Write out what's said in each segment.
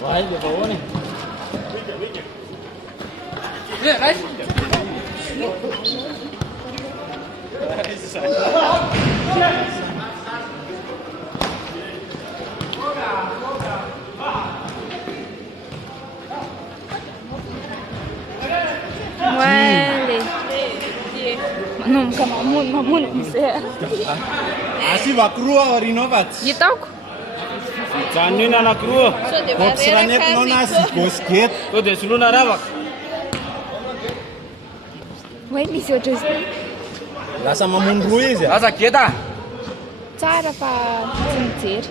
Vậy giờ bố này. Vale. Nunca mamun bisa. Así va crua rinovac. Ya tahu? Jangan anak crua. Kok seranya non nasi bosket. Kok deh sulu narawak. Wai bisa terus. Rasa mamun ruiz ya. Rasa kita. Cara apa cincir?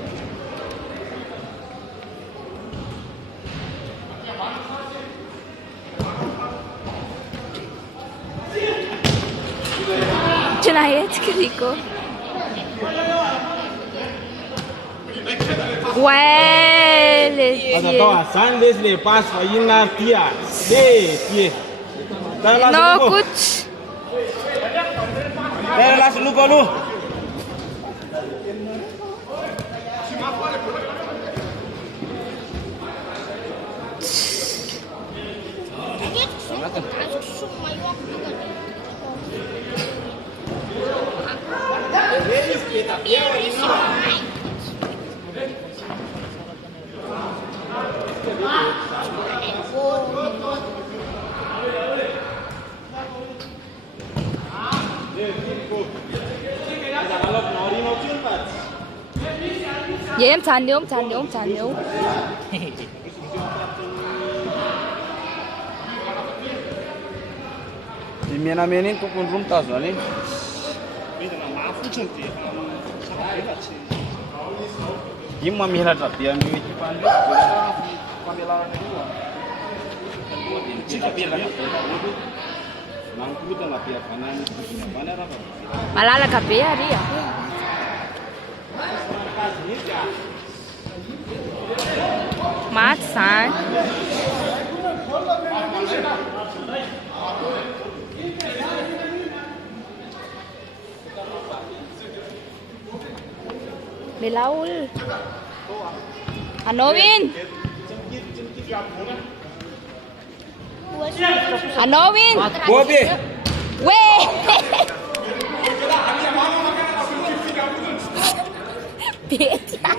Cenayet keriko. Well, Ada tahu Sundays lepas wajina tia. Tie. no kuch. Las lu kau lu. Vậy em chán nhớ. Di menin tu pun rum tas ni. Ima mihra tapi yang ni cipan dia. Pamela ni dua. Cika pira ni. Nang kuda na pia kanan ni mana apa? Malala kapea dia. Matsan. Belaul. Anowin. Anowin. Bobi. Weh. Beda.